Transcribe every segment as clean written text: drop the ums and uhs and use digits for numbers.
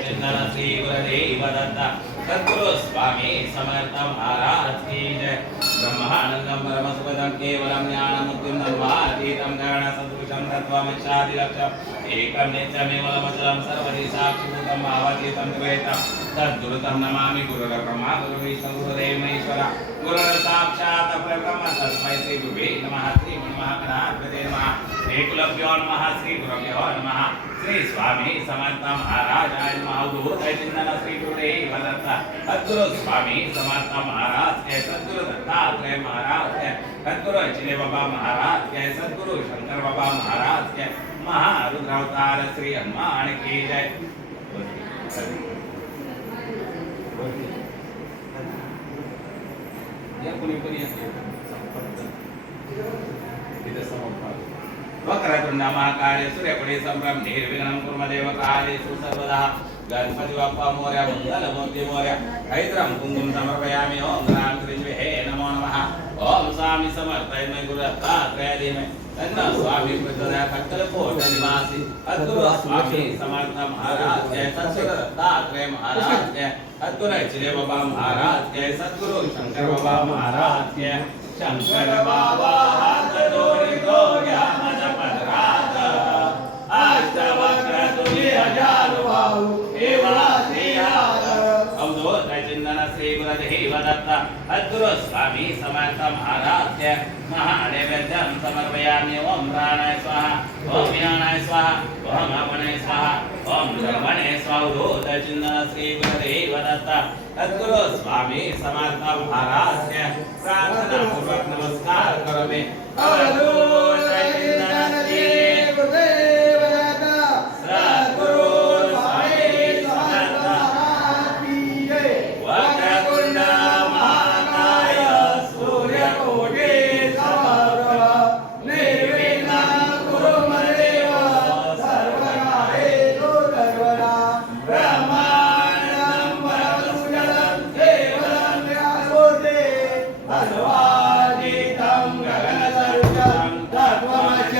चिंतन श्री गुरुदेव दत्त सद्गुरु स्वामी समर्थ महाराज की जय। ब्रह्मानंदं परम सुखदं केवलं ज्ञानमुक्तिं सर्वातीतं कारणसदृशं तत्त्वमक्षादिलक्ष्यम् एकं नित्यमेवलमचलं सर्वदि साक्षिभूतं भावातीतं द्वैतं तद्गुरुतं नमामि। गुरुर्ब्रह्मा गुरुर्विष्णु गुरुर्देवो महेश्वरः गुरुर्साक्षात् परब्रह्म तस्मै श्री गुरुवे नमः। श्री गणाधिपतये नमः। श्री कुलभ्यो नमः। श्री गुरुभ्यो नमः। श्री स्वामी समर्थ महाराजाय नमः। अवधूत चिंतन श्री गुरुदेव दत्त सद्गुरु स्वामी समर्थ महाराज के, सद्गुरु दत्तात्रेय महाराज के, सद्गुरु चिले बाबा महाराज के, सद्गुरु शंकर बाबा महाराज के, महारुद्रावतार श्री हनुमान की जय। वक्रतुंड महाकाय सूर्यकोटि सम्भ्रम निर्विघ्नं कुर्मदेव कालेषु सर्वदा। गणपति बाप्पा मोरया मंगलमूर्ति मोरया। हैद्रं कुंकुम समर्पयामि। ओम ग्राम कृष्णे नमो नमः। ओम स्वामी समर्थ गुरु दत्तात्रेय धीमहि तन्नो स्वामी प्रचोदयात्। सकलकोट निवासी सद्गुरु स्वामी समर्थ महाराज के, सद्गुरु दत्तात्रेय महाराज के, सद्गुरु चिले बाबा महाराज के, सद्गुरु शंकर बाबा महाराज के। शंकर बाबा हाथ जोड़ी दो ज्ञान पदरात अष्टवक्र तुल्य जानुबाहु एवा श्रीहार। अवधूत चिंतन श्री गुरुदेव दत्त सद्गुरु स्वामी समर्थ महाराज के, महानैवेद्यं समर्पयामि। ओम प्राणाय स्वाहा। ओम ज्ञानाय स्वाहा। ओम अपने स्वाहा। ओम ब्रह्मणे स्वाहा। अवधूत चिंतन श्री गुरुदेव दत्त सद्गुरु स्वामी समर्थ महाराज के प्रार्थना पूर्वक नमस्कार करोमि। अवधूत चिंतन श्री गुरुदेव दत्त सद्गुरु स्वामी समर्थ महाराज की जय। वक्रतुंड महाकाय सूर्यकोटि समप्रभ निर्विघ्नं कुरु मे देव सर्वकार्येषु सर्वदा। ब्रह्मानन्दं परमसुखदं केवलं ज्ञानमूर्तिं सर्वातीतं गगनसदृशं तत्त्वमक्षरं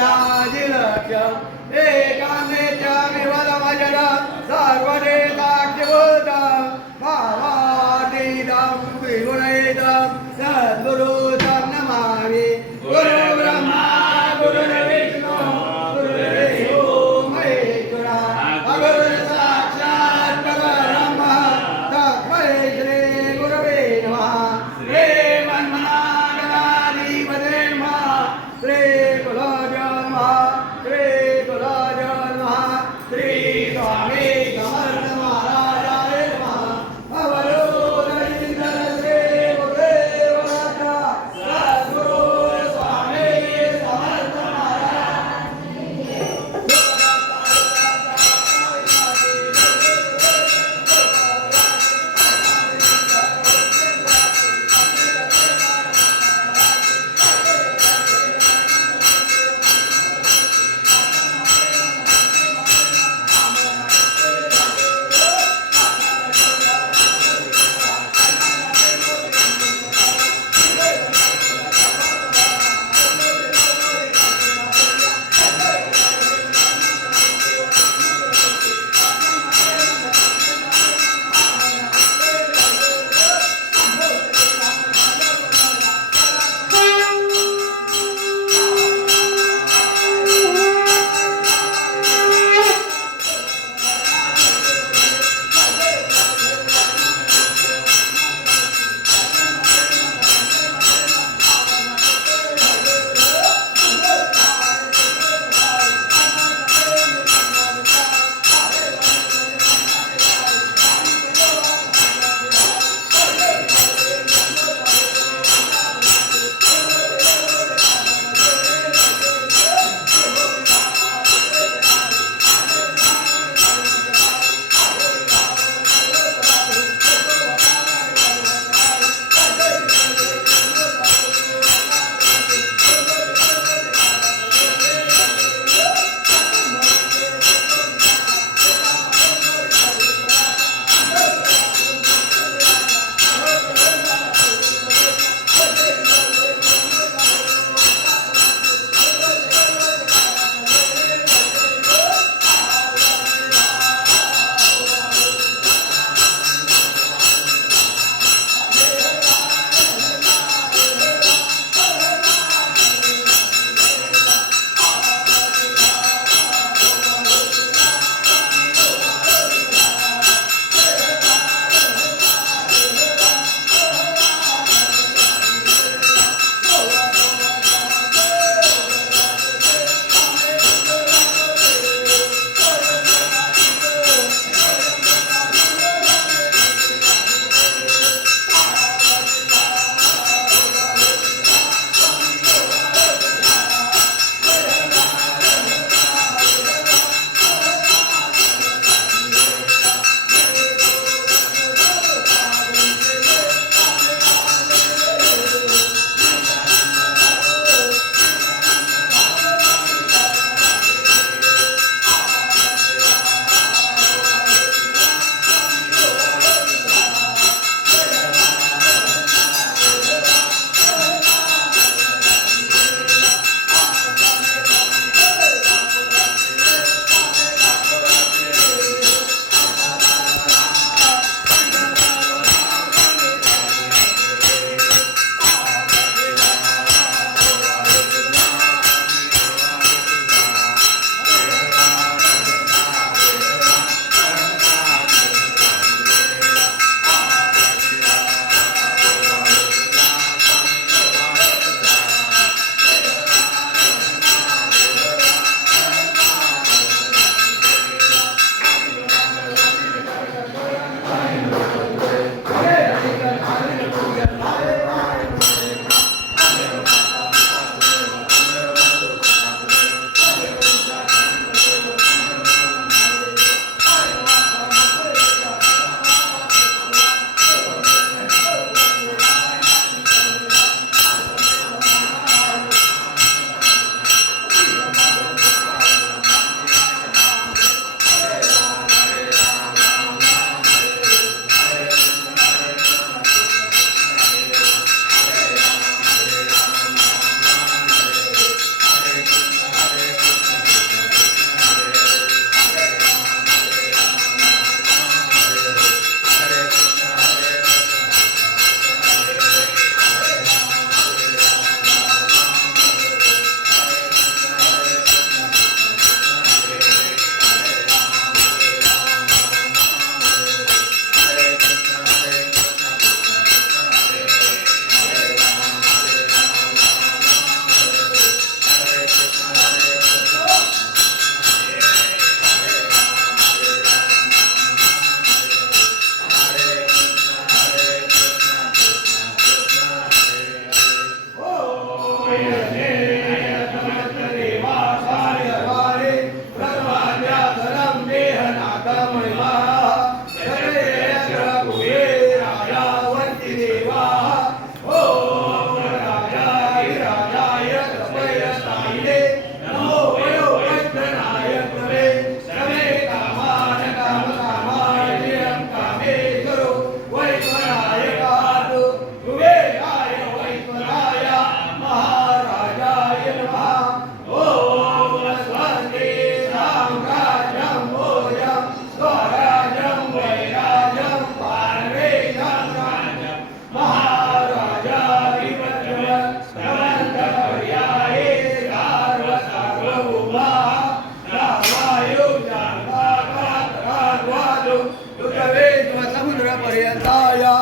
समुद्रपर्यंताया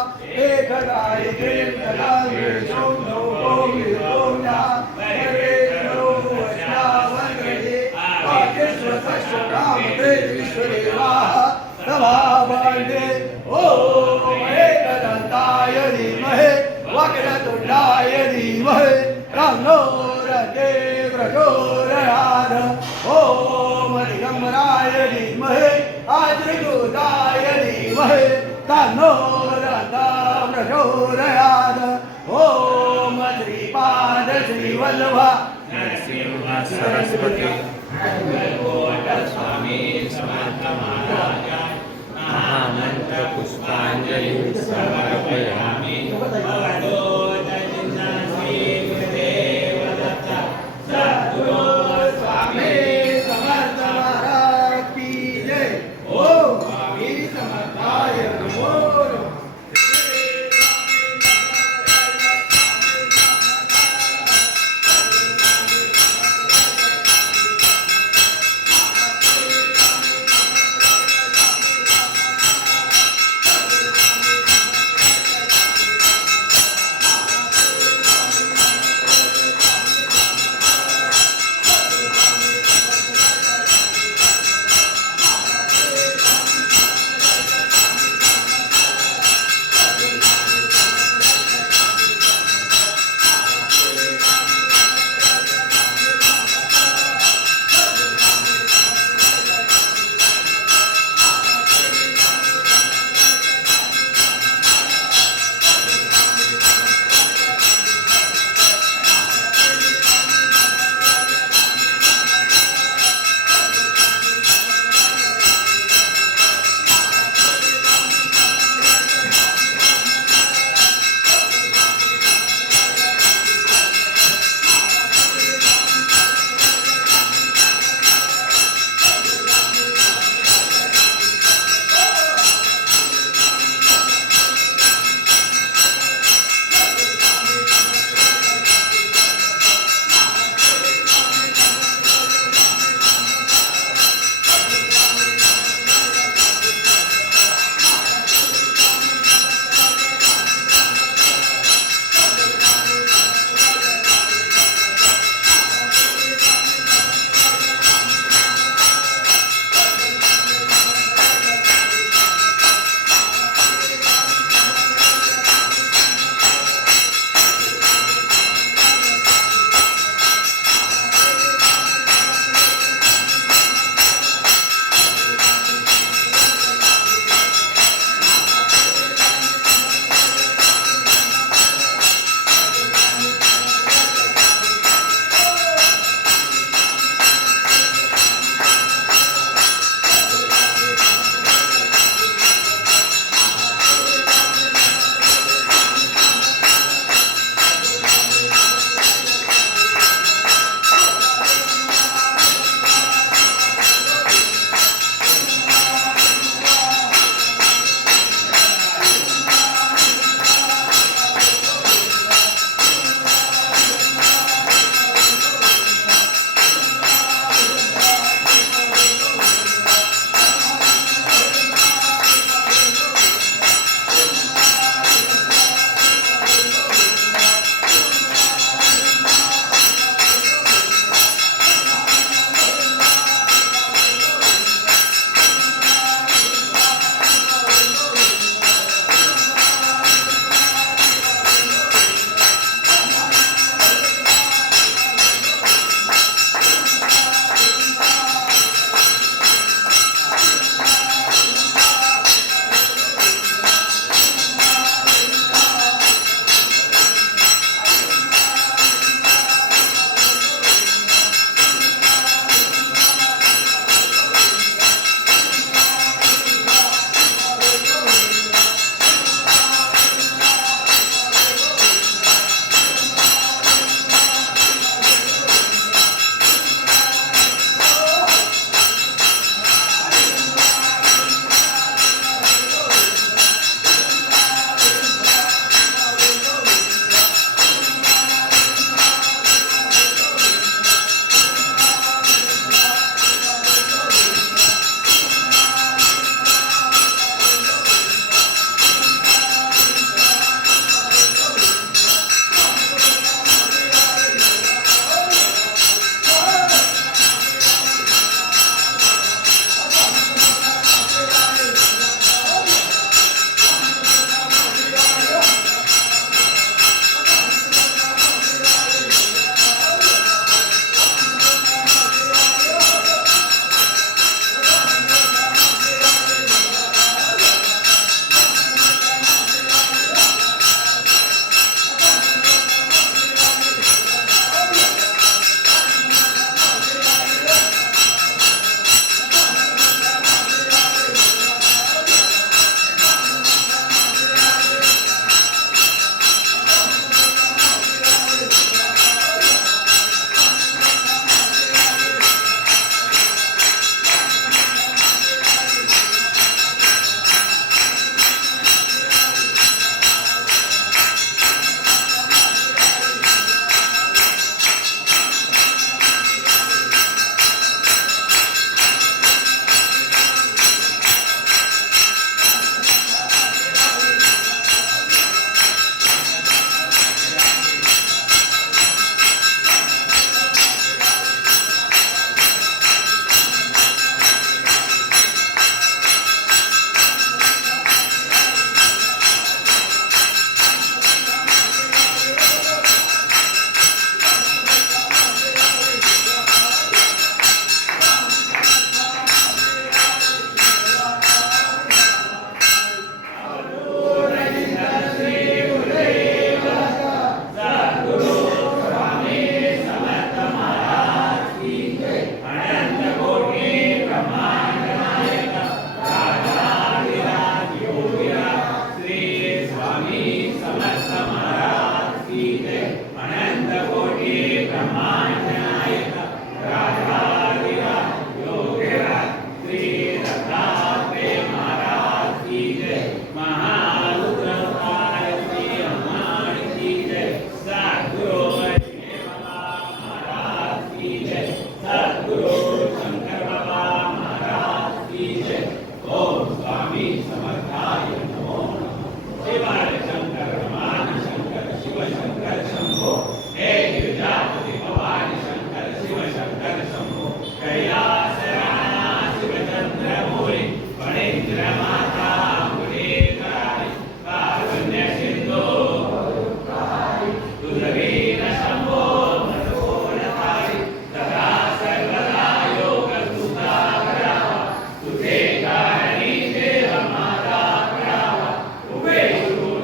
एकदायि एकदन्ताय धीमहि वक्रतुण्डाय धीमहि तन्नो रते प्रचोदयात् ॐ दिगम्बराय धीमहि अच्युताय धीमहि तन्नो रतं प्रचोदयात् ॐ श्रीपाद श्रीवल्लभ नरसिंह सरस्वती स्वामी समर्थ महाराज महामंत्र पुष्पांजलि समर्पयामि। स्वामी समर्थ महाराज की जय। ओम स्वामी समर्थाय नमो नमः। समर्थाय नमो शिवाय शंकर भगवान शंकर शिव शंकर शंभो हे गिरिजापति भवानी शंकर शिव शंकर शंभो कैलास राणा शिव चंद्र मोरे फणींद्र माता मुनीकराय कारुण्य सिंधु दुर्वीर शंभो मनोरथाय सदा सर्वदा योग तुझा करावा तुझे कारणी देव माता करावा उभे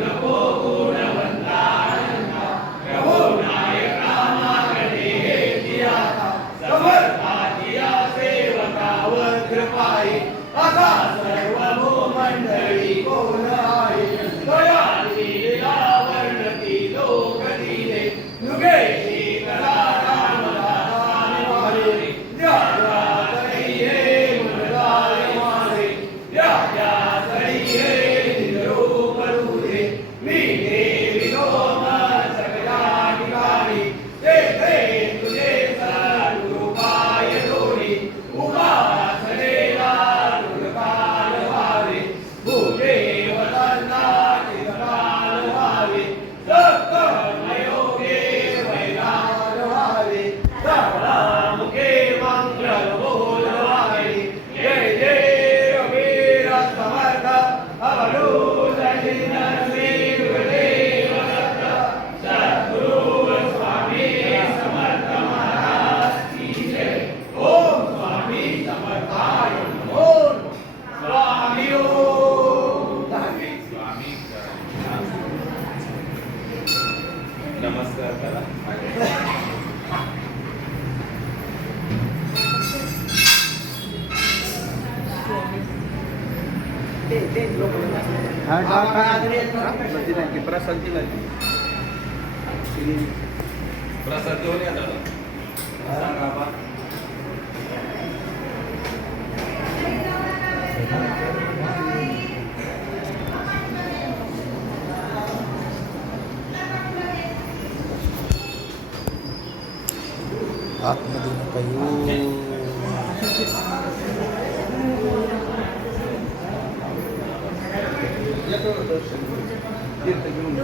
नको गुणवंतानंदा प्रभो नायका मागणे हेतियाता समर्थातिया सेवकावर कृपाई असा सर्व मंडळी कोण आहे दयाची लीला वर्णती लोक दिले युगे शीतला रामदासाने वारे द्या तरी हे मुरदाय मारे द्या तरी हे निरूप रूढे मी देवी लोम सगळ्या ठिकाणी ते तुझे सद्रूपाय जोडी उपासनेला दुर्गाल व्हावे भूते वदना चिरकाल व्हावे कर्मयोगे वैराग व्हावे मुखे मंगल बोल व्हावे जय जय वीर समर्थ अवधूत श्री गुरुदेव दत्त सद्गुरु स्वामी समर्थ महाराज की जय ओम स्वामी समर्थाय नमो स्वामी ओम स्वामी नमस्कार करा प्रसाद घेऊन या दादा सांगा बा आतमध्ये नका येऊ. तीर्थ घेऊन